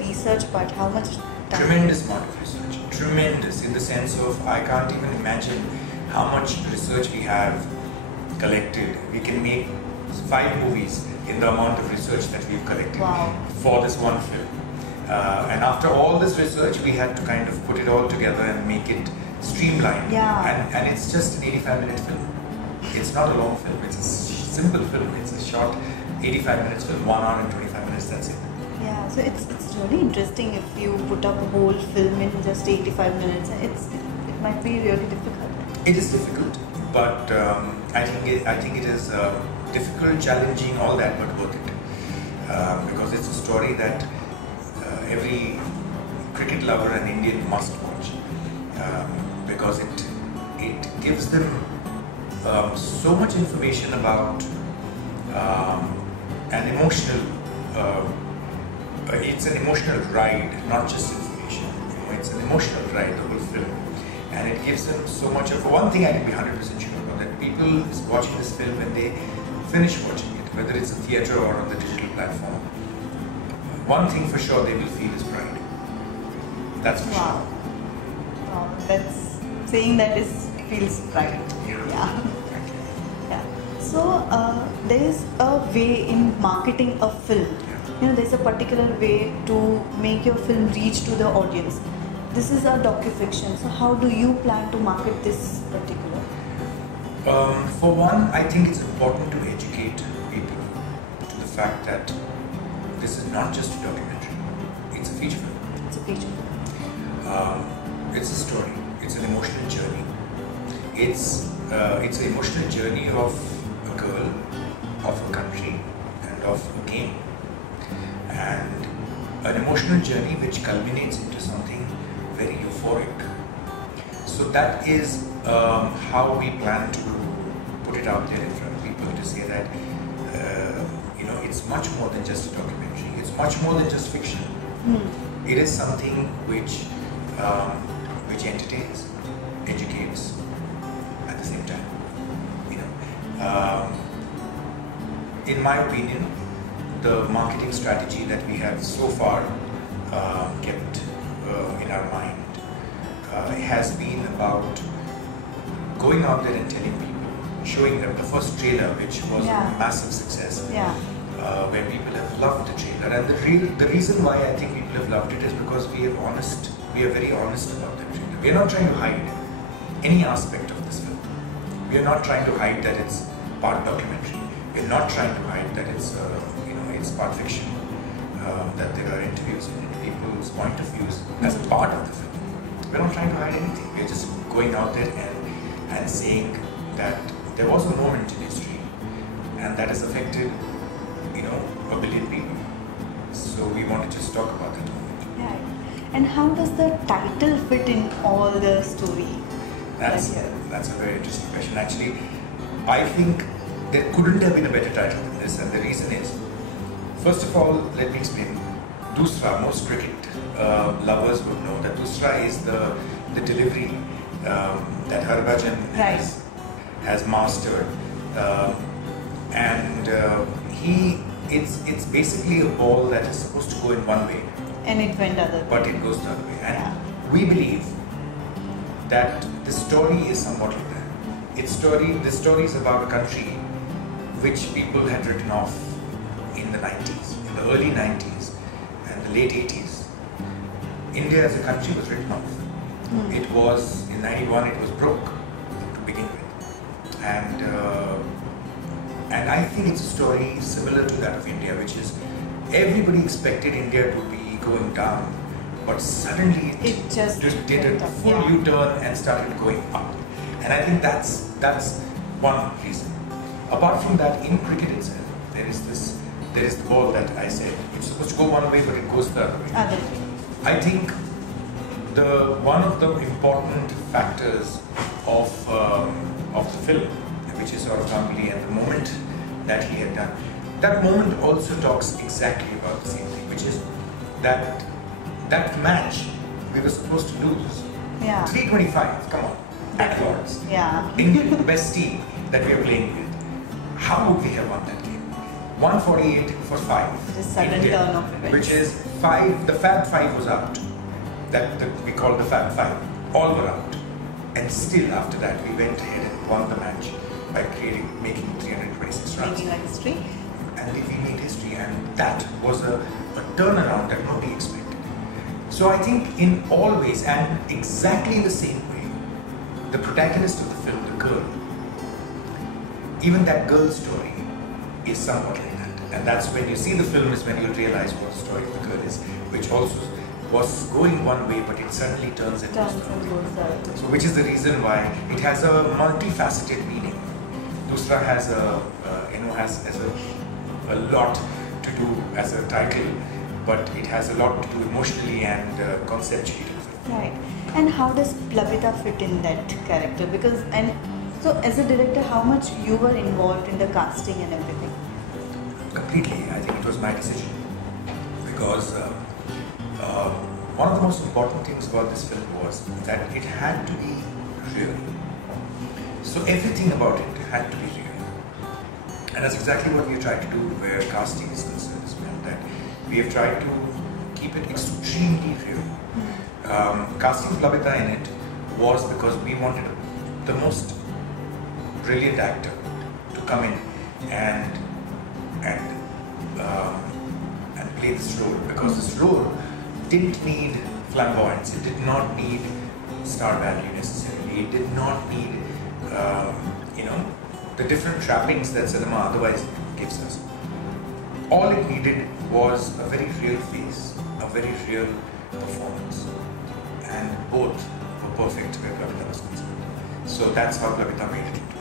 research part? How much time? Tremendous amount of research. Tremendous in the sense of I can't even imagine how much research we have collected. We can make 5 movies in the amount of research that we've collected for this one film. And after all this research, we had to kind of put it all together and make it streamlined. And it's just an 85-minute film. It's not a long film, it's a simple film. It's a short 85 minutes film, 1 hour and 25 minutes, that's it. Yeah, so it's really interesting if you put up a whole film in just 85 minutes. It might be really difficult. It is difficult, but I think it is difficult, challenging, all that, but worth it. Because it's a story that every cricket lover and Indian must watch. Because it gives them so much information about an emotional. It's an emotional ride, not just information. It's an emotional ride, the whole film, and it gives them so much of. One thing I can be 100% sure about, that people is watching this film when they finish watching it, whether it's a theatre or on the digital platform. One thing for sure they will feel is pride. That's for sure. Wow, that's saying that feels pride. Yeah. So there is a way in marketing a film. There's a particular way to make your film reach to the audience. This is a docu-fiction. So how do you plan to market this particular? For one, I think it's important to educate people to the fact that this is not just a documentary. It's a feature film. It's a feature film. It's a story. It's an emotional journey. It's an emotional journey of a girl, of a country, and of a game. And an emotional journey which culminates into something very euphoric. So that is how we plan to put it out there in front of people, to say that it's much more than just a documentary. It's much more than just fiction. It is something which entertains, educates at the same time. In my opinion, the marketing strategy that we have so far kept in our mind has been about going out there and telling people, showing them the first trailer, which was a massive success, where people have loved the trailer. And the reason why I think people have loved it is because we are very honest about the trailer. We are not trying to hide any aspect of this film. We are not trying to hide that it's part documentary. We are not trying to hide that it's it's part fiction, that there are interviews and people's point of views as a part of the film. We're not trying to hide anything. We're just going out there and saying that there was a moment in history and that has affected, 1 billion people. So we want to just talk about that moment. Yeah. And how does the title fit in all the story? That's a very interesting question. Actually, I think there couldn't have been a better title than this, and the reason is, first of all, let me explain. Doosra, most cricket lovers would know that Doosra is the delivery that Harbhajan has mastered, and it's basically a ball that is supposed to go in one way, and it went other way. But it goes the other way, and we believe that the story is somewhat like that. The story is about a country which people had written off in the 90s, in the early 90s and the late 80s. India as a country was written off. It was, in 91, it was broke to begin with. And I think it's a story similar to that of India, which is everybody expected India to be going down, but suddenly it just did a full U-turn and started going up. And I think that's one reason. Apart from that, in cricket itself, there is the ball that I said, it's supposed to go one way, but it goes the other way. I think one of the important factors of the film, which is sort of Ganguly and the moment that he had done, that moment also talks exactly about the same thing, which is that match we were supposed to lose. 325, come on, at Lords. Yeah. India is the best team that we are playing with. How would we have won that game? 148 for 5. Just sudden turn of events. Which is 5, the Fab 5 was out. That we call the Fab 5. All were out. And still after that, we went ahead and won the match by making 326 runs. Making like history. And we made history, and that was a turnaround that nobody expected. So I think in all ways, and exactly the same way, the protagonist of the film, the girl, even that girl's story is somewhat like that. And that's when you see the film is when you realize what the story of the girl is, which also was going one way, but it suddenly turns into a so which is the reason why it has a multifaceted meaning. Doosra has a lot to do as a title, but it has a lot to do emotionally and conceptually. Right. And how does Plabita fit in that character? Because, and so as a director, how much you were involved in the casting and everything? Completely. I think it was my decision, because one of the most important things about this film was that it had to be real. So everything about it had to be real. And that's exactly what we have tried to do where casting is concerned as well. That we have tried to keep it extremely real. Casting Plabita in it was because we wanted the most brilliant actor to come in and play this role, because this role didn't need flamboyance, it did not need star value necessarily, it did not need the different trappings that cinema otherwise gives us. All it needed was a very real face, a very real performance, and both were perfect where Plabita was concerned. So that's how Plabita made it into